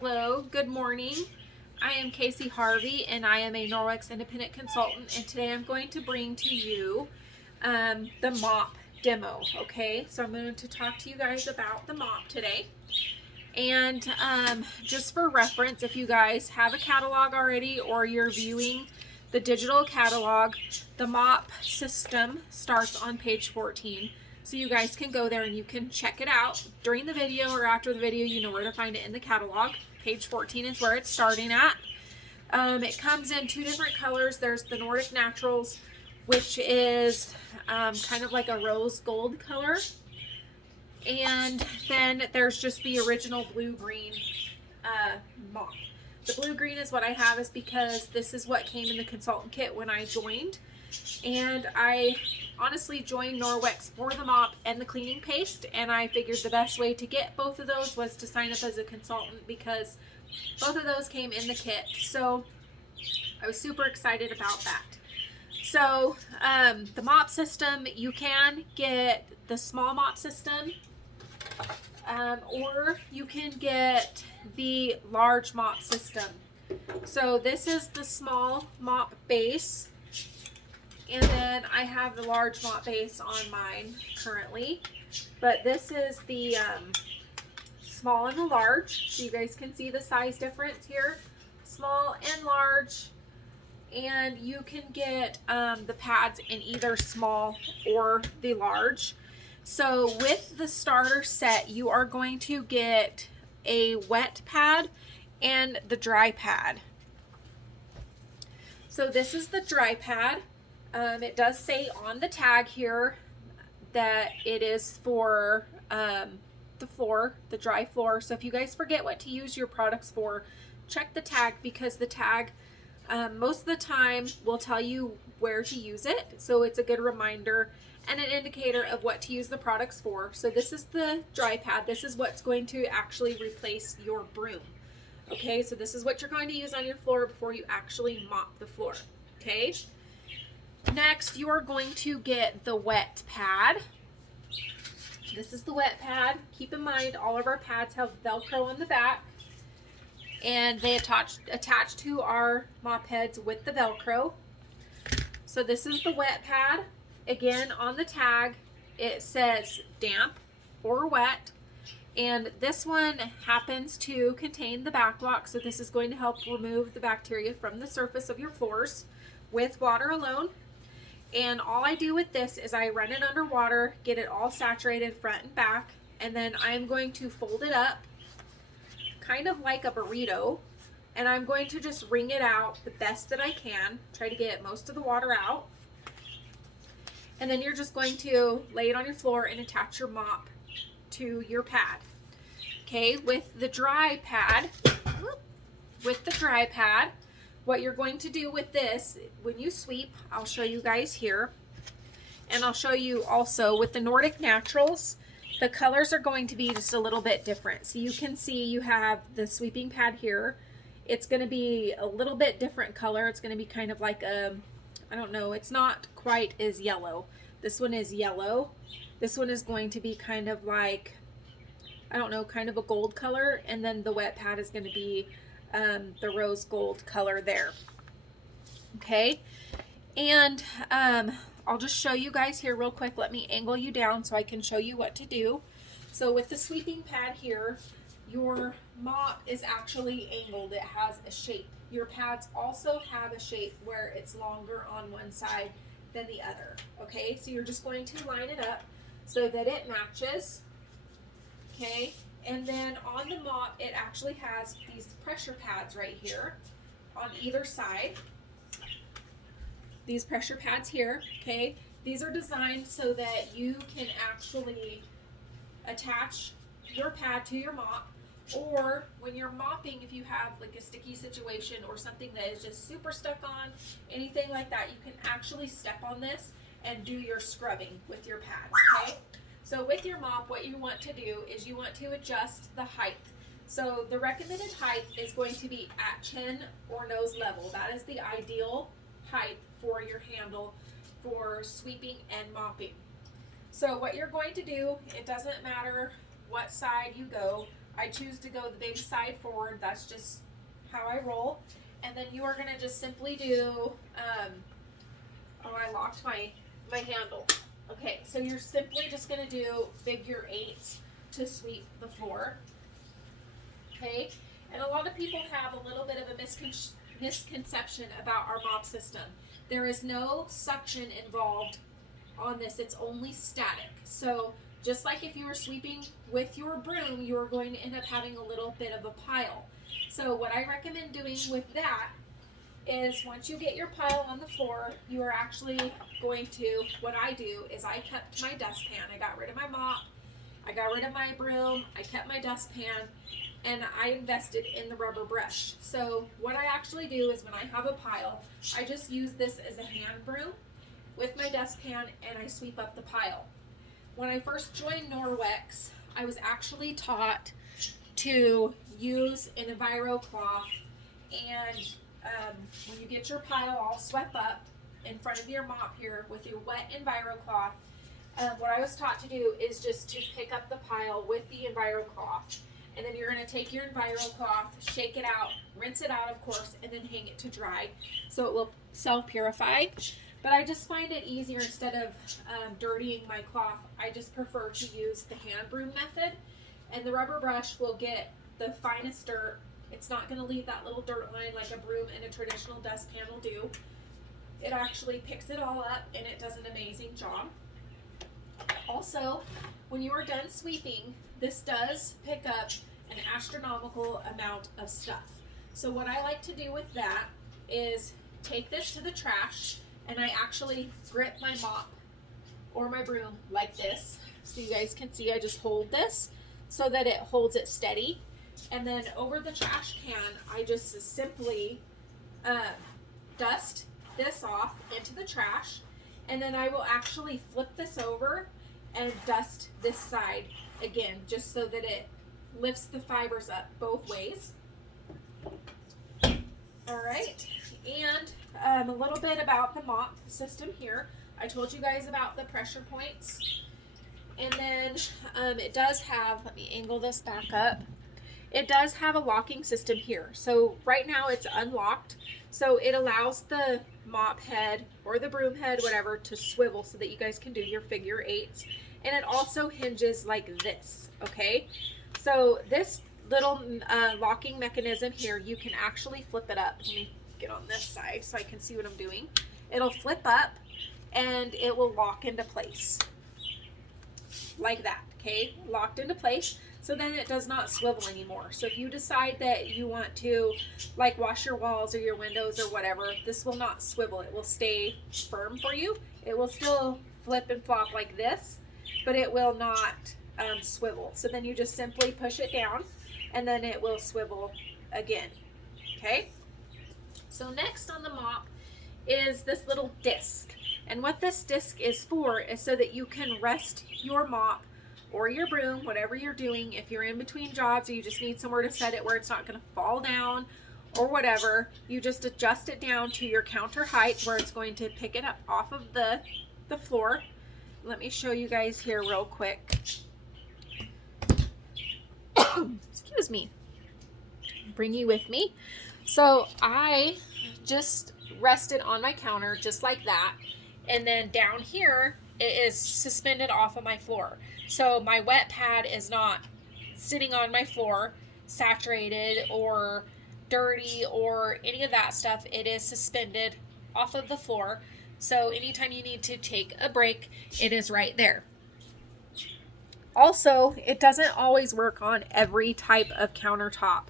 Hello, good morning. I am Casey Harvey and I am a Norwex independent consultant, and today I'm going to bring to you the mop demo. Okay, so I'm going to talk to you guys about the mop today. And just for reference, if you guys have a catalog already or you're viewing the digital catalog, the mop system starts on page 14. So you guys can go there and you can check it out during the video or after the video. You know where to find it in the catalog. Page 14 is where it's starting at. It comes in two different colors. There's the Nordic Naturals, which is kind of like a rose gold color. And then there's just the original blue-green mop. The blue-green is what I have is because this is what came in the consultant kit when I joined. And I honestly joined Norwex for the mop and the cleaning paste, and I figured the best way to get both of those was to sign up as a consultant because both of those came in the kit. So I was super excited about that. So the mop system, you can get the small mop system, or you can get the large mop system. So this is the small mop base, and then I have the large mop base on mine currently, but this is the small and the large, so you guys can see the size difference here, small and large. And you can get the pads in either small or the large. So with the starter set, you are going to get a wet pad and the dry pad. So this is the dry pad. It does say on the tag here that it is for the floor, the dry floor. So if you guys forget what to use your products for, check the tag, because the tag most of the time will tell you where to use it. So it's a good reminder and an indicator of what to use the products for. So this is the dry pad. This is what's going to actually replace your broom. Okay, so this is what you're going to use on your floor before you actually mop the floor. Okay. Next, you are going to get the wet pad. This is the wet pad. Keep in mind, all of our pads have Velcro on the back, and they attach to our mop heads with the Velcro. So this is the wet pad. Again, on the tag, it says damp or wet, and this one happens to contain the back lock. So this is going to help remove the bacteria from the surface of your floors with water alone. And all I do with this is I run it under water, get it all saturated front and back, and then I'm going to fold it up kind of like a burrito, and I'm going to just wring it out the best that I can, try to get most of the water out. And then you're just going to lay it on your floor and attach your mop to your pad. Okay, with the dry pad, what you're going to do with this, when you sweep, I'll show you guys here, and I'll show you also with the Nordic Naturals, the colors are going to be just a little bit different. So you can see you have the sweeping pad here. It's going to be a little bit different color. It's going to be kind of like a, I don't know, it's not quite as yellow. This one is yellow. This one is going to be kind of like, I don't know, kind of a gold color. And then the wet pad is going to be the rose gold color there. Okay, and I'll just show you guys here real quick. Let me angle you down so I can show you what to do. So with the sweeping pad here, your mop is actually angled. It has a shape. Your pads also have a shape where it's longer on one side than the other. Okay, so you're just going to line it up so that it matches. Okay, and then on the mop, it actually has these pressure pads right here on either side. These pressure pads here, okay, these are designed so that you can actually attach your pad to your mop, or when you're mopping, if you have like a sticky situation or something that is just super stuck on, anything like that, you can actually step on this and do your scrubbing with your pads, okay? So with your mop, what you want to do is you want to adjust the height. So the recommended height is going to be at chin or nose level. That is the ideal height for your handle for sweeping and mopping. So what you're going to do, it doesn't matter what side you go. I choose to go the big side forward. That's just how I roll. And then you are going to just simply do, oh, I locked my handle. Okay, so you're simply just going to do figure eights to sweep the floor. Okay, and a lot of people have a little bit of a misconception about our mop system. There is no suction involved on this, it's only static. So just like if you were sweeping with your broom, you are going to end up having a little bit of a pile. So what I recommend doing with that is once you get your pile on the floor, you are actually going to, what I do is I kept my dustpan. I got rid of my mop, I got rid of my broom, I kept my dustpan, and I invested in the rubber brush. So what I actually do is when I have a pile, I just use this as a hand broom with my dustpan and I sweep up the pile. When I first joined Norwex, I was actually taught to use an Enviro cloth, and when you get your pile all swept up in front of your mop here with your wet Enviro cloth, what I was taught to do is just to pick up the pile with the Enviro cloth, and then you're going to take your Enviro cloth, shake it out, rinse it out of course, and then hang it to dry so it will self-purify. But I just find it easier, instead of dirtying my cloth, I just prefer to use the hand broom method, and the rubber brush will get the finest dirt. It's not going to leave that little dirt line like a broom and a traditional dustpan will do. It actually picks it all up and it does an amazing job. Also, when you are done sweeping, this does pick up an astronomical amount of stuff. So what I like to do with that is take this to the trash, and I actually grip my mop or my broom like this. So you guys can see I just hold this so that it holds it steady. And then over the trash can, I just simply dust this off into the trash. And then I will actually flip this over and dust this side again, just so that it lifts the fibers up both ways. All right, and a little bit about the mop system here. I told you guys about the pressure points. And then it does have, let me angle this back up. It does have a locking system here. So right now it's unlocked. So it allows the mop head or the broom head, whatever, to swivel so that you guys can do your figure eights. And it also hinges like this, okay? So this little locking mechanism here, you can actually flip it up. Let me get on this side so I can see what I'm doing. It'll flip up and it will lock into place like that, okay? Locked into place. So then it does not swivel anymore. So if you decide that you want to like wash your walls or your windows or whatever, this will not swivel. It will stay firm for you. It will still flip and flop like this, but it will not swivel. So then you just simply push it down and then it will swivel again, okay? So next on the mop is this little disc. And what this disc is for is so that you can rest your mop or your broom, whatever you're doing. If you're in between jobs or you just need somewhere to set it where it's not going to fall down or whatever, you just adjust it down to your counter height where it's going to pick it up off of the floor. Let me show you guys here real quick. Excuse me. Bring you with me. So I just rest it on my counter just like that. And then down here, it is suspended off of my floor. So my wet pad is not sitting on my floor, saturated or dirty or any of that stuff. It is suspended off of the floor. So anytime you need to take a break, it is right there. Also, it doesn't always work on every type of countertop.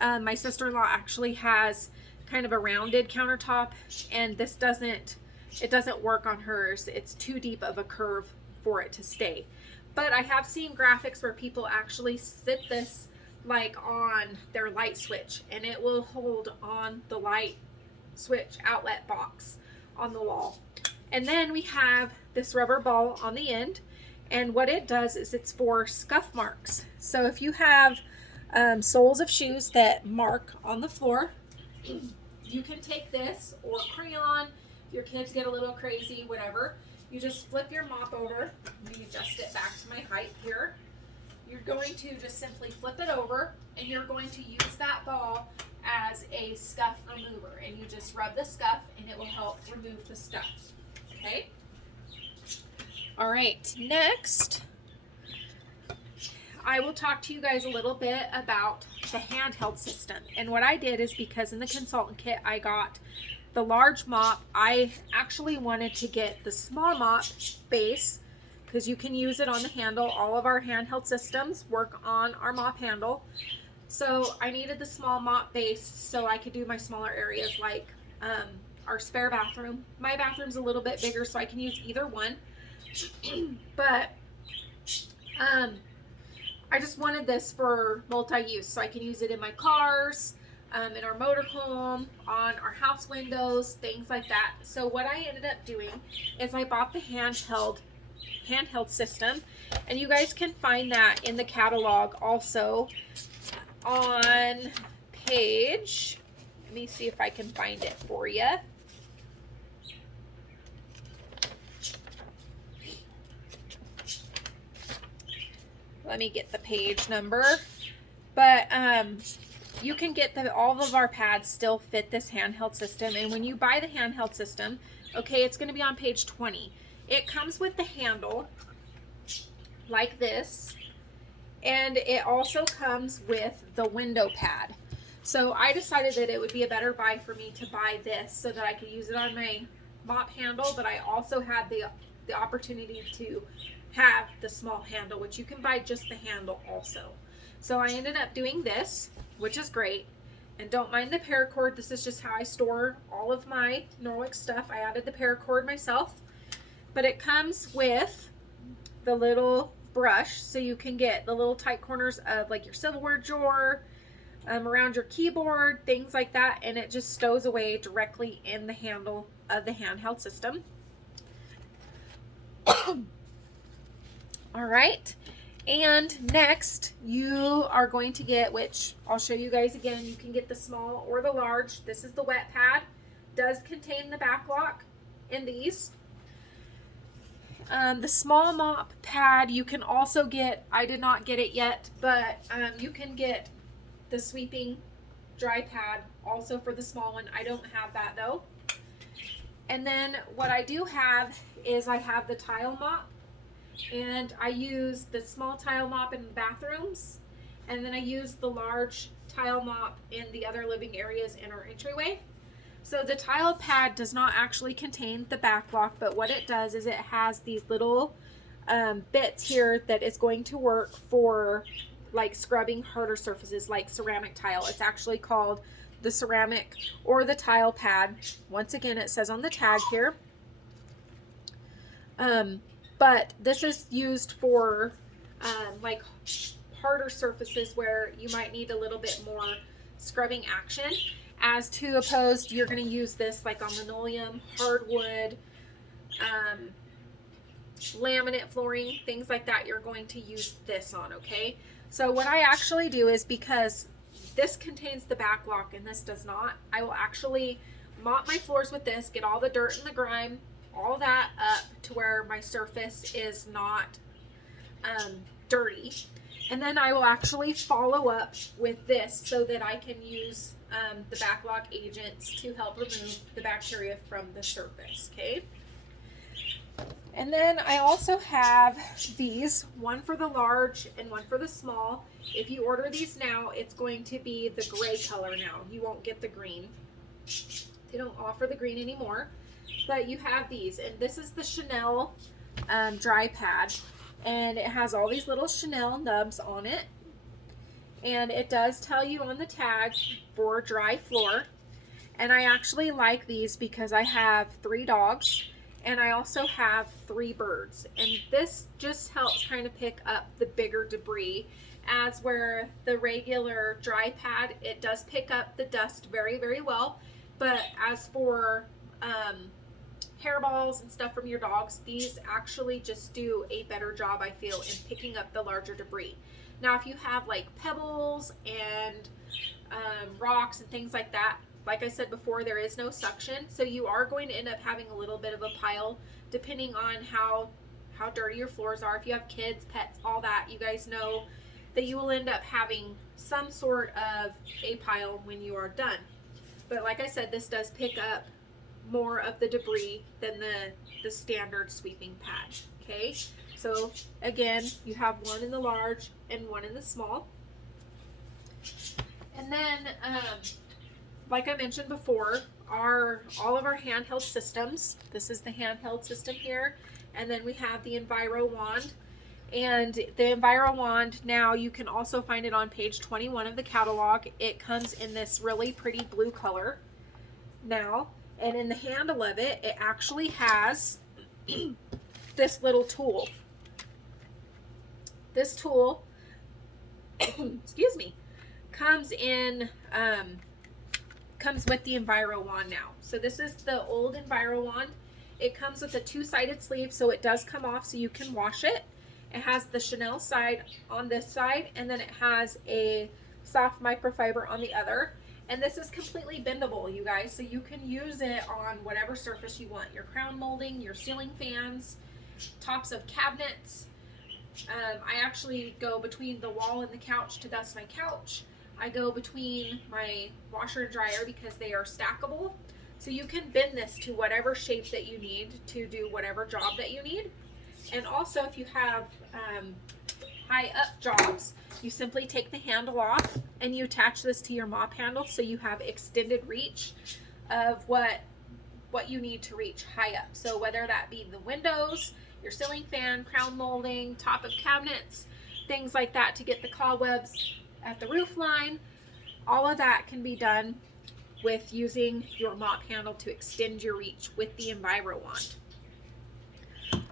My sister-in-law actually has kind of a rounded countertop, and this doesn't work on hers. It's too deep of a curve for it to stay. But I have seen graphics where people actually sit this like on their light switch, and it will hold on the light switch outlet box on the wall. And then we have this rubber ball on the end, and what it does is it's for scuff marks. So if you have soles of shoes that mark on the floor, you can take this or crayon. If your kids get a little crazy, whatever, you just flip your mop over. Let me adjust it back to my height here. you're going to just simply flip it over, and you're going to use that ball as a scuff remover, and you just rub the scuff and it will help remove the stuff. Okay? All right, next I will talk to you guys a little bit about the handheld system. And what I did is, because in the consultant kit I got the large mop, I actually wanted to get the small mop base because you can use it on the handle. All of our handheld systems work on our mop handle. So I needed the small mop base so I could do my smaller areas, like our spare bathroom. My bathroom's a little bit bigger, so I can use either one. But I just wanted this for multi-use, so I can use it in my cars, in our motorhome, on our house windows, things like that. So what I ended up doing is I bought the handheld system, and you guys can find that in the catalog also on page, let me see if I can find it for you. Let me get the page number. But you can get all of our pads still fit this handheld system. And when you buy the handheld system, okay, it's going to be on page 20. It comes with the handle like this. And it also comes with the window pad. So I decided that it would be a better buy for me to buy this so that I could use it on my mop handle. But I also had the opportunity to have the small handle, which you can buy just the handle also. So I ended up doing this, which is great. And don't mind the paracord. This is just how I store all of my Norwex stuff. I added the paracord myself. But it comes with the little brush, so you can get the little tight corners of like your silverware drawer, around your keyboard, things like that. And it just stows away directly in the handle of the handheld system. All right, and next you are going to get, which I'll show you guys again, you can get the small or the large. This is the wet pad. Does contain the back lock in these. The small mop pad you can also get, I did not get it yet, but you can get the sweeping dry pad also for the small one. I don't have that though. And then what I do have is I have the tile mop. And I use the small tile mop in the bathrooms, and then I use the large tile mop in the other living areas in our entryway. So the tile pad does not actually contain the back lock, but what it does is it has these little bits here that is going to work for like scrubbing harder surfaces like ceramic tile. It's actually called the ceramic or the tile pad. Once again, it says on the tag here. But this is used for like harder surfaces where you might need a little bit more scrubbing action, as to opposed you're going to use this like on linoleum, hardwood, laminate flooring, things like that. You're going to use this on, okay? So what I actually do is, because this contains the back lock and this does not, I will actually mop my floors with this, get all the dirt and the grime, all that up to where my surface is not dirty. And then I will actually follow up with this so that I can use the backlock agents to help remove the bacteria from the surface, okay? And then I also have these, one for the large and one for the small. If you order these now, it's going to be the gray color now. You won't get the green. They don't offer the green anymore. But you have these, and this is the Chanel dry pad, and it has all these little Chanel nubs on it, and it does tell you on the tag for dry floor. And I actually like these because I have 3 dogs and I also have 3 birds, and this just helps kind of pick up the bigger debris, as where the regular dry pad, it does pick up the dust very, very well. But as for hairballs and stuff from your dogs, these actually just do a better job, I feel, in picking up the larger debris. Now, if you have like pebbles and rocks and things like that, like I said before, there is no suction, so you are going to end up having a little bit of a pile, depending on how how dirty your floors are. If you have kids, pets, all that, you guys know that you will end up having some sort of a pile when you are done. But like I said, this does pick up more of the debris than the standard sweeping pad. Okay, so again, you have one in the large and one in the small. And then, like I mentioned before, all of our handheld systems. This is the handheld system here, and then we have the Enviro wand. And the Enviro wand, now you can also find it on page 21 of the catalog. It comes in this really pretty blue color now, and in the handle of it, it actually has this little tool. This tool, excuse me, comes with the Enviro wand now. So this is the old Enviro wand. It comes with a two-sided sleeve, so it does come off so you can wash it. It has the Chanel side on this side, and then it has a soft microfiber on the other. And this is completely bendable, you guys, so you can use it on whatever surface you want. Your crown molding, your ceiling fans, tops of cabinets. I actually go between the wall and the couch to dust my couch. I go between my washer and dryer because they are stackable. So you can bend this to whatever shape that you need to do whatever job that you need. And also, if you have high up jobs, you simply take the handle off and you attach this to your mop handle so you have extended reach of what you need to reach high up. So whether that be the windows, your ceiling fan, crown molding, top of cabinets, things like that to get the cobwebs at the roof line, all of that can be done with using your mop handle to extend your reach with the Enviro wand.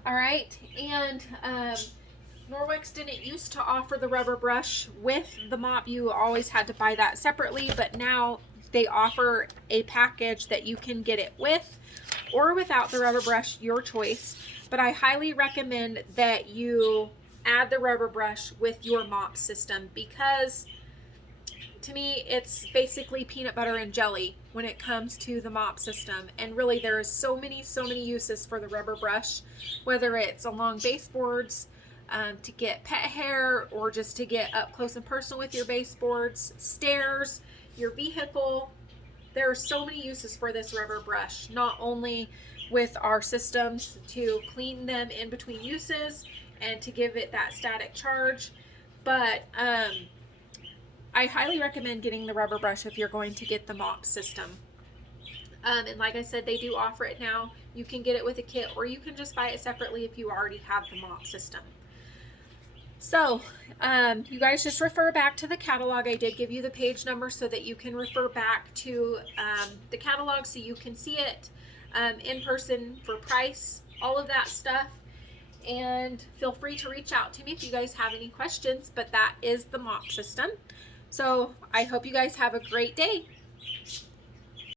All right, and Norwex didn't used to offer the rubber brush with the mop. You always had to buy that separately, but now they offer a package that you can get it with or without the rubber brush, your choice. But I highly recommend that you add the rubber brush with your mop system, because to me it's basically peanut butter and jelly when it comes to the mop system. And really there is so many uses for the rubber brush, whether it's along baseboards, to get pet hair, or just to get up close and personal with your baseboards, stairs, your vehicle. There are so many uses for this rubber brush, not only with our systems to clean them in between uses and to give it that static charge, but I highly recommend getting the rubber brush if you're going to get the mop system. And like I said, they do offer it now. You can get it with a kit, or you can just buy it separately if you already have the mop system. So you guys just refer back to the catalog. I did give you the page number so that you can refer back to the catalog so you can see it in person for price, all of that stuff. And feel free to reach out to me if you guys have any questions, but that is the mop system. So I hope you guys have a great day.